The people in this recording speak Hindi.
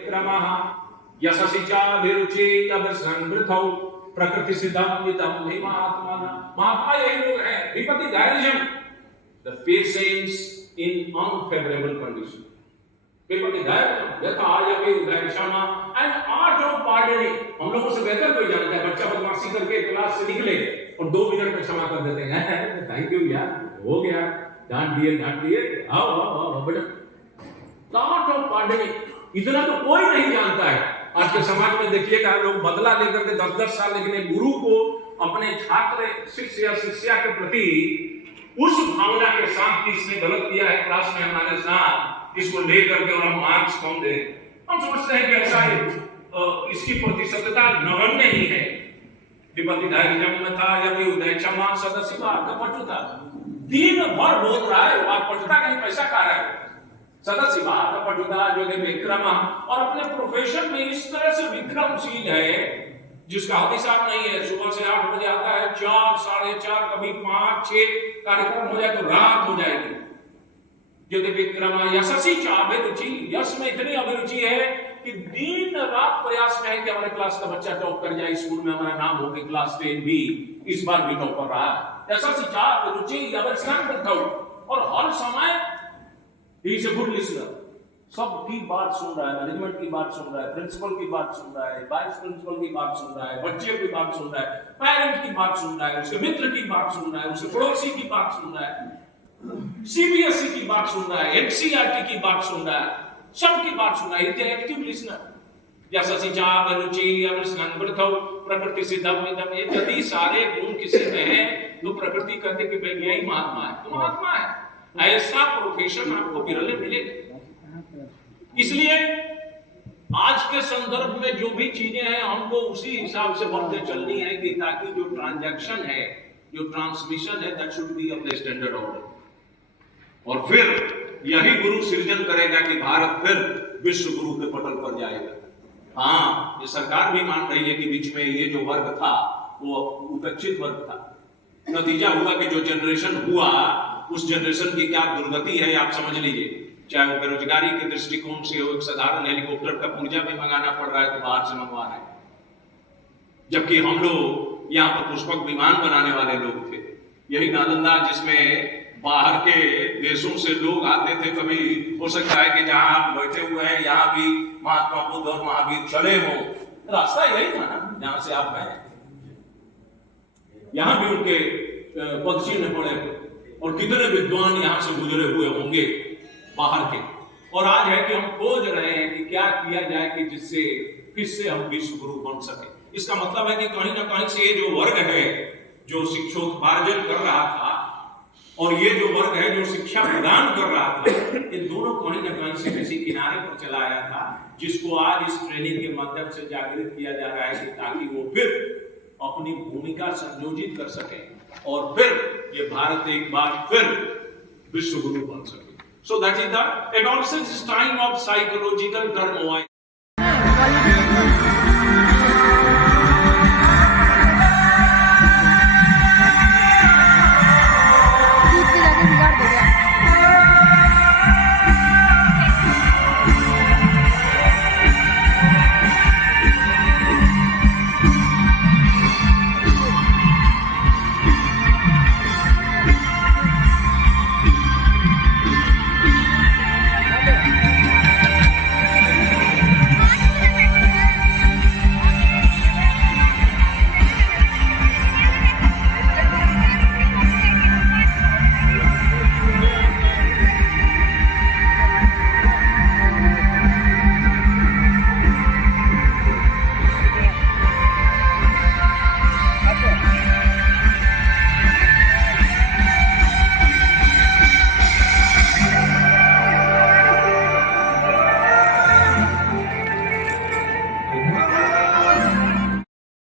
क्रमः यशसि चाभिरुचि तब संवृतौ प्रकृति सिद्धं वितं महात्मना। महात्मा यही लोग हैं, विपत्ति Dhairyam, the patience in unfavourable condition. विपत्ति धैर्यम यथा यवि उदय क्षमा एंड आर्ट ऑफ पार्डनिंग। हम लोगों से बेहतर कोई जानता है, बच्चा बदमाशी करके क्लास से निकले और 2 मिनट में क्षमा कर देते हैं, थैंक यू यार, हो गया, डांट दिए, आओ आओ आओ बेटा। आर्ट ऑफ पार्डनिंग इतना तो कोई नहीं जानता है। आज के समाज में देखिएगा, लोग बदला लेकर के 10-10 साल, लेकिन एक गुरु को अपने छात्र शिष्य या शिष्या के प्रति उस भावना के साथ कि इसने गलत किया है क्लास में हमारे साथ, इसको लेकर के और हम मार्क्स कम दे, हम समझते हैं कि ऐसा है, इसकी प्रतिशतता नगण्य ही है। विपत्ति धैर्यम था यदि उदय क्षमा सदस्य पटुता, दिन भर बोल रहा है, पटुता कहीं पैसा खा रहा है। सदस्य पटुता जो है विक्रम, और अपने प्रोफेशन में इस तरह से विक्रमशील है जिसका हिसाब नहीं है। सुबह से 8 बजे आता है, 4, 4:30, कभी 5, 6 कार्यक्रम हो जाए तो रात हो जाएगी। जो विक्रम यशसी अभिरुचि, यश में इतनी अभिरुचि है कि दिन रात प्रयास में है कि हमारे क्लास का बच्चा टॉप कर जाए, स्कूल में हमारा नाम हो गया, क्लास 10 भी इस बार भी टॉप कर रहा है। यशसी अभिरुचि और हर समय he is a good listener, सबकी बात सुन रहा है, मैनेजमेंट की बात सुन रहा है, प्रिंसिपल की बात सुन रहा है, वाइस प्रिंसिपल की बात सुन रहा है, बच्चे की बात सुन रहा है, पेरेंट की बात सुन रहा है, उसके मित्र की बात सुन रहा है, उसके पड़ोसी की बात सुन रहा है, सीबीएसई की बात सुन रहा है, एनसीईआरटी की बात सुन रहा है, सबकी बात सुन रहा है। Active listener. यशसी प्रकृति सिद्धम, यदि सारे गुण किसी में है तो प्रकृति कहते कि भाई यही महात्मा है, तो महात्मा है। ऐसा प्रोफेशन आपको विरले मिलेगा। इसलिए आज के संदर्भ में जो भी चीजें हैं, हमको उसी हिसाब से बढ़ते चलनी है कि ताकि जो ट्रांजैक्शन है, जो ट्रांसमिशन है, that should be of the standard order. और फिर यही गुरु सृजन करेगा कि भारत फिर विश्व गुरु के पटल पर जाएगा। हाँ, ये सरकार भी मान रही है कि बीच में ये जो वर्ग था वो उपेक्षित वर्ग था। नतीजा हुआ कि जो जनरेशन हुआ, उस जनरेशन की क्या दुर्गति है आप समझ लीजिए। चाहे वो बेरोजगारी के दृष्टिकोण से हो, एक साधारण हेलीकॉप्टर का पुर्जा भी मंगाना पड़ रहा है तो बाहर से मंगवा रहे हैं, जबकि हम लोग यहाँ पर पुष्पक विमान बनाने वाले लोग थे। यही नालंदा जिसमें बाहर के देशों से लोग आते थे, कभी हो सकता है कि जहां आप बैठे हुए हैं यहाँ भी महात्मा बुद्ध और महावीर चले हो, रास्ता यही था ना जहां से आप गए, यहाँ भी उनके पद चिन्ह पड़े और कितने विद्वान यहाँ से गुजरे हुए होंगे बाहर के। और आज है कि हम खोज रहे हैं कि क्या किया जाए कि जिससे फिर से हम विश्व गुरु बन सके। इसका मतलब है कि कहीं ना कहीं से ये जो वर्ग है जो शिक्षोपार्जन कर रहा था और ये जो वर्ग है जो शिक्षा प्रदान कर रहा था, ये दोनों कहीं ना कहीं से किसी किनारे पर चला आया था, जिसको आज इस ट्रेनिंग के माध्यम से जागृत किया जा रहा है कि ताकि वो फिर अपनी भूमिका संयोजित कर सके और फिर ये भारत एक बार फिर विश्व गुरु बन सके। So that is the adolescence time of psychological turmoil.